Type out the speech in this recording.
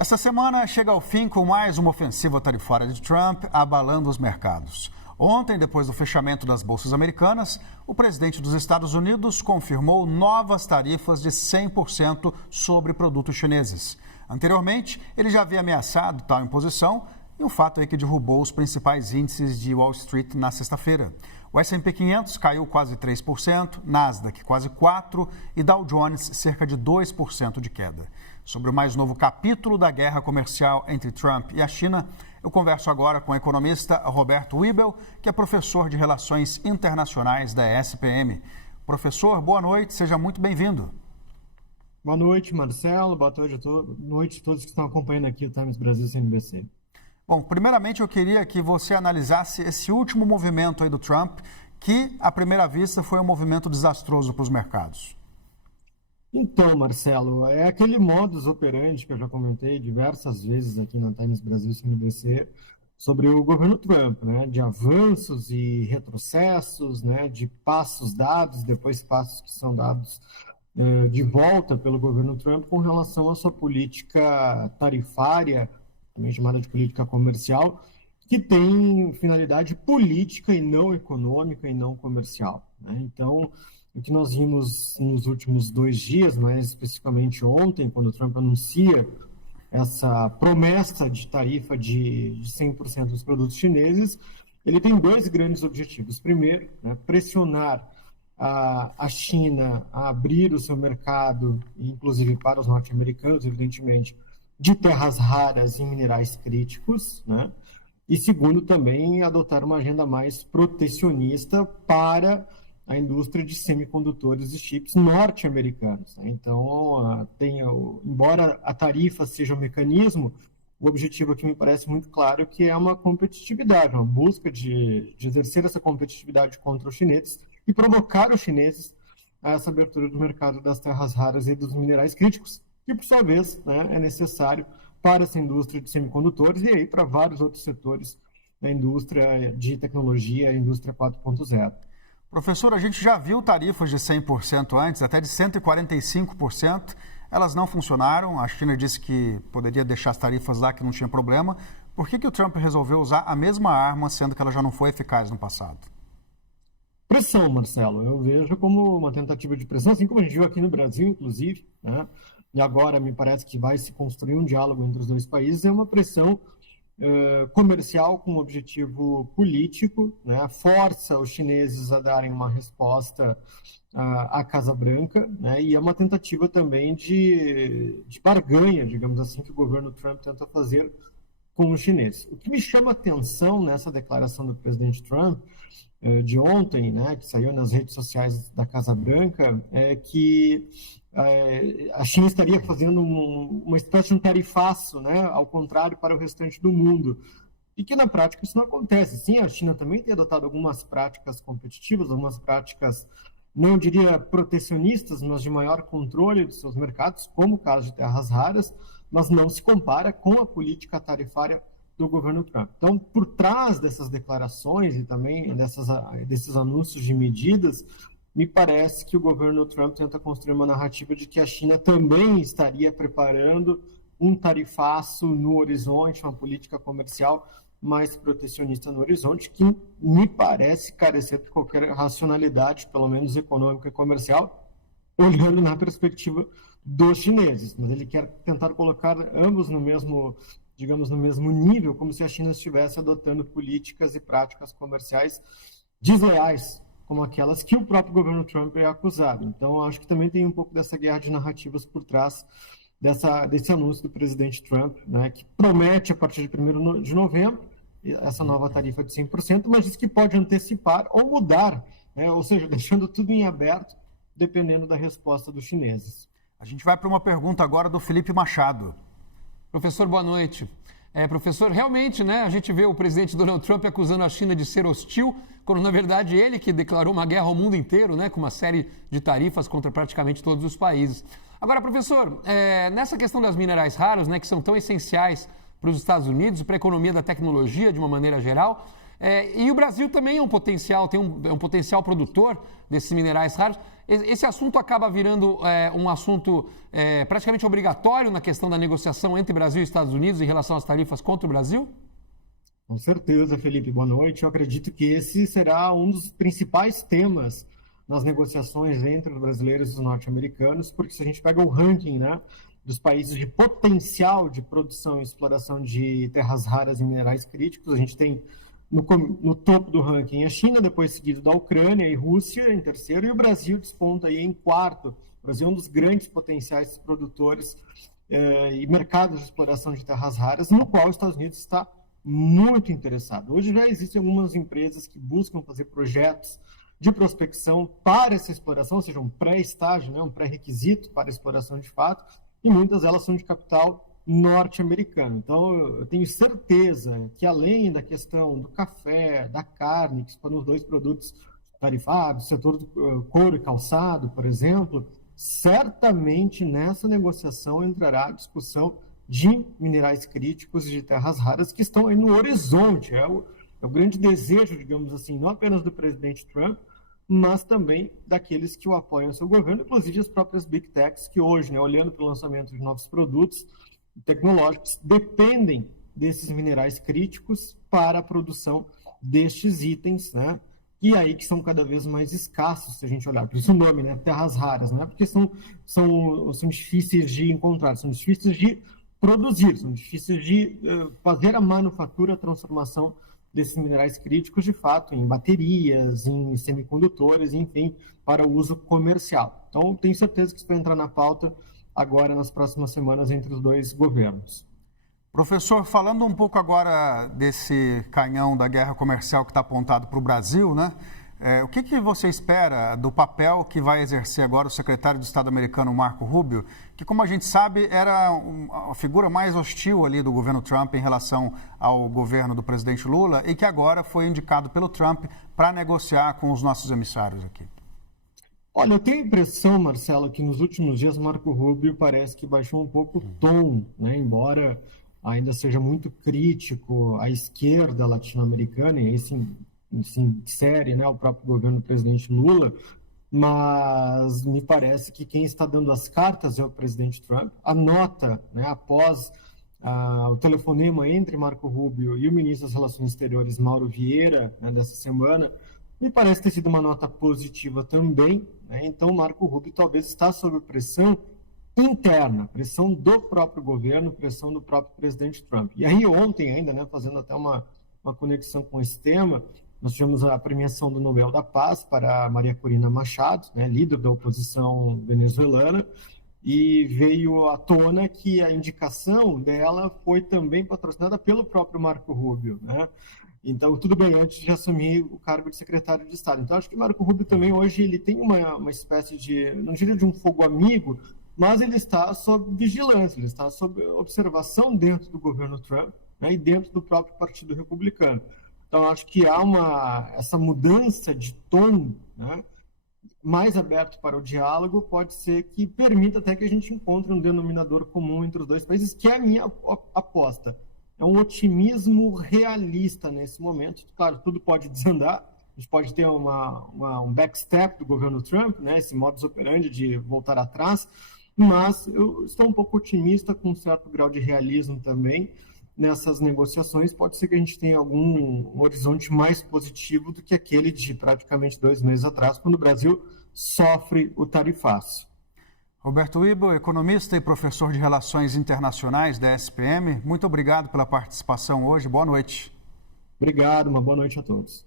Esta semana chega ao fim com mais uma ofensiva tarifária de Trump abalando os mercados. Ontem, depois do fechamento das bolsas americanas, o presidente dos Estados Unidos confirmou novas tarifas de 100% sobre produtos chineses. Anteriormente, ele já havia ameaçado tal imposição e um fato é que derrubou os principais índices de Wall Street na sexta-feira. O S&P 500 caiu quase 3%, Nasdaq quase 4% e Dow Jones cerca de 2% de queda. Sobre o mais novo capítulo da guerra comercial entre Trump e a China, eu converso agora com o economista Roberto Wiebel, que é professor de Relações Internacionais da ESPM. Professor, boa noite, seja muito bem-vindo. Boa noite, Marcelo. Boa noite a todos que estão acompanhando aqui o Times Brasil CNBC. Bom, primeiramente eu queria que você analisasse esse último movimento aí do Trump, que, à primeira vista, foi um movimento desastroso para os mercados. Então, Marcelo, é aquele modus operandi que eu já comentei diversas vezes aqui na Times Brasil CNBC sobre o governo Trump, né? De avanços e retrocessos, né? De passos dados, depois passos que são dados de volta pelo governo Trump com relação à sua política tarifária, também chamada de política comercial, que tem finalidade política e não econômica e não comercial, né? Então, o que nós vimos nos últimos 2 dias, mais especificamente ontem, quando o Trump anuncia essa promessa de tarifa de 100% dos produtos chineses, ele tem 2 grandes objetivos. Primeiro, né, pressionar a China a abrir o seu mercado, inclusive para os norte-americanos, evidentemente, de terras raras e minerais críticos, né? E segundo, também adotar uma agenda mais protecionista para a indústria de semicondutores e chips norte-americanos. Então, embora a tarifa seja um mecanismo, o objetivo aqui me parece muito claro que é uma competitividade, uma busca de exercer essa competitividade contra os chineses e provocar os chineses a essa abertura do mercado das terras raras e dos minerais críticos, que, por sua vez, né, é necessário para essa indústria de semicondutores e aí para vários outros setores da indústria de tecnologia, a indústria 4.0. Professor, a gente já viu tarifas de 100% antes, até de 145%. Elas não funcionaram. A China disse que poderia deixar as tarifas lá, que não tinha problema. Por que o Trump resolveu usar a mesma arma, sendo que ela já não foi eficaz no passado? Pressão, Marcelo. Eu vejo como uma tentativa de pressão, assim como a gente viu aqui no Brasil, inclusive, né? E agora me parece que vai se construir um diálogo entre os 2 países. É uma pressão comercial com objetivo político, né? Força os chineses a darem uma resposta à Casa Branca, né? E é uma tentativa também de barganha, digamos assim, que o governo Trump tenta fazer com os chineses. O que me chama a atenção nessa declaração do presidente Trump de ontem, né, que saiu nas redes sociais da Casa Branca, é que a China estaria fazendo uma espécie de um tarifaço, né, ao contrário para o restante do mundo. E que na prática isso não acontece. Sim, a China também tem adotado algumas práticas competitivas, algumas práticas, não diria protecionistas, mas de maior controle dos seus mercados, como o caso de terras raras, mas não se compara com a política tarifária do governo Trump. Então, por trás dessas declarações e também desses anúncios de medidas, me parece que o governo Trump tenta construir uma narrativa de que a China também estaria preparando um tarifaço no horizonte, uma política comercial mais protecionista no horizonte, que me parece carecer de qualquer racionalidade, pelo menos econômica e comercial, olhando na perspectiva dos chineses. Mas ele quer tentar colocar ambos no mesmo, digamos, no mesmo nível, como se a China estivesse adotando políticas e práticas comerciais desleais, como aquelas que o próprio governo Trump é acusado. Então, acho que também tem um pouco dessa guerra de narrativas por trás desse anúncio do presidente Trump, né, que promete, a partir de 1º de novembro, essa nova tarifa de 100%, mas diz que pode antecipar ou mudar, né, ou seja, deixando tudo em aberto, dependendo da resposta dos chineses. A gente vai para uma pergunta agora do Felipe Machado. Professor, boa noite. Professor, realmente, né, a gente vê o presidente Donald Trump acusando a China de ser hostil, quando, na verdade, ele que declarou uma guerra ao mundo inteiro, né, com uma série de tarifas contra praticamente todos os países. Agora, professor, nessa questão das minerais raros, né, que são tão essenciais para os Estados Unidos, para a economia da tecnologia de uma maneira geral, E o Brasil também é um potencial, tem um potencial produtor desses minerais raros. Esse assunto acaba virando um assunto praticamente obrigatório na questão da negociação entre Brasil e Estados Unidos em relação às tarifas contra o Brasil? Com certeza, Felipe. Boa noite. Eu acredito que esse será um dos principais temas nas negociações entre os brasileiros e os norte-americanos, porque se a gente pega o ranking, né, dos países de potencial de produção e exploração de terras raras e minerais críticos, a gente tem no topo do ranking a China, depois seguido da Ucrânia e Rússia em terceiro, e o Brasil desponta aí em quarto. O Brasil é um dos grandes potenciais produtores e mercados de exploração de terras raras, no qual os Estados Unidos está muito interessado. Hoje já existem algumas empresas que buscam fazer projetos de prospecção para essa exploração, ou seja, um pré-estágio, né, um pré-requisito para a exploração de fato, e muitas delas são de capital norte-americano. Então, eu tenho certeza que, além da questão do café, da carne, que foram os dois produtos tarifados, setor do couro e calçado, por exemplo, certamente nessa negociação entrará a discussão de minerais críticos e de terras raras que estão aí no horizonte. É o grande desejo, digamos assim, não apenas do presidente Trump, mas também daqueles que o apoiam no seu governo, inclusive as próprias Big Techs, que hoje, né, olhando para o lançamento de novos produtos tecnológicos, dependem desses minerais críticos para a produção destes itens, né? E aí que são cada vez mais escassos, se a gente olhar. Por isso o nome, né? Terras raras, não é porque são difíceis de encontrar, são difíceis de produzir, são difíceis de fazer a manufatura, a transformação desses minerais críticos, de fato, em baterias, em semicondutores, enfim, para o uso comercial. Então, tenho certeza que isso vai entrar na pauta agora, nas próximas semanas, entre os dois governos. Professor, falando um pouco agora desse canhão da guerra comercial que está apontado para o Brasil, né? O que você espera do papel que vai exercer agora o secretário de Estado americano, Marco Rubio, que, como a gente sabe, era a figura mais hostil ali do governo Trump em relação ao governo do presidente Lula e que agora foi indicado pelo Trump para negociar com os nossos emissários aqui? Olha, eu tenho a impressão, Marcelo, que nos últimos dias Marco Rubio parece que baixou um pouco o tom, né? Embora ainda seja muito crítico à esquerda latino-americana, e aí sim insere, né, o próprio governo do presidente Lula, mas me parece que quem está dando as cartas é o presidente Trump. A nota, né, após o telefonema entre Marco Rubio e o ministro das Relações Exteriores, Mauro Vieira, né, dessa semana, me parece ter sido uma nota positiva também, né? Então, Marco Rubio talvez está sob pressão interna, pressão do próprio governo, pressão do próprio presidente Trump. E aí ontem ainda, né, fazendo até uma conexão com esse tema, nós tivemos a premiação do Nobel da Paz para Maria Corina Machado, né, líder da oposição venezuelana, e veio à tona que a indicação dela foi também patrocinada pelo próprio Marco Rubio, né? Então, tudo bem, antes de assumir o cargo de secretário de Estado. Então, acho que Marco Rubio também hoje ele tem uma espécie de, não diria de um fogo amigo, mas ele está sob vigilância, ele está sob observação dentro do governo Trump, né, e dentro do próprio Partido Republicano. Então, acho que há essa mudança de tom, né, mais aberto para o diálogo, pode ser que permita até que a gente encontre um denominador comum entre os dois países, que é a minha aposta. É um otimismo realista nesse momento. Claro, tudo pode desandar, a gente pode ter um backstep do governo Trump, né, esse modus operandi de voltar atrás, mas eu estou um pouco otimista, com um certo grau de realismo também, nessas negociações. Pode ser que a gente tenha algum horizonte mais positivo do que aquele de praticamente 2 meses atrás, quando o Brasil sofre o tarifaço. Roberto Wible, economista e professor de Relações Internacionais da SPM, muito obrigado pela participação hoje. Boa noite. Obrigado, uma boa noite a todos.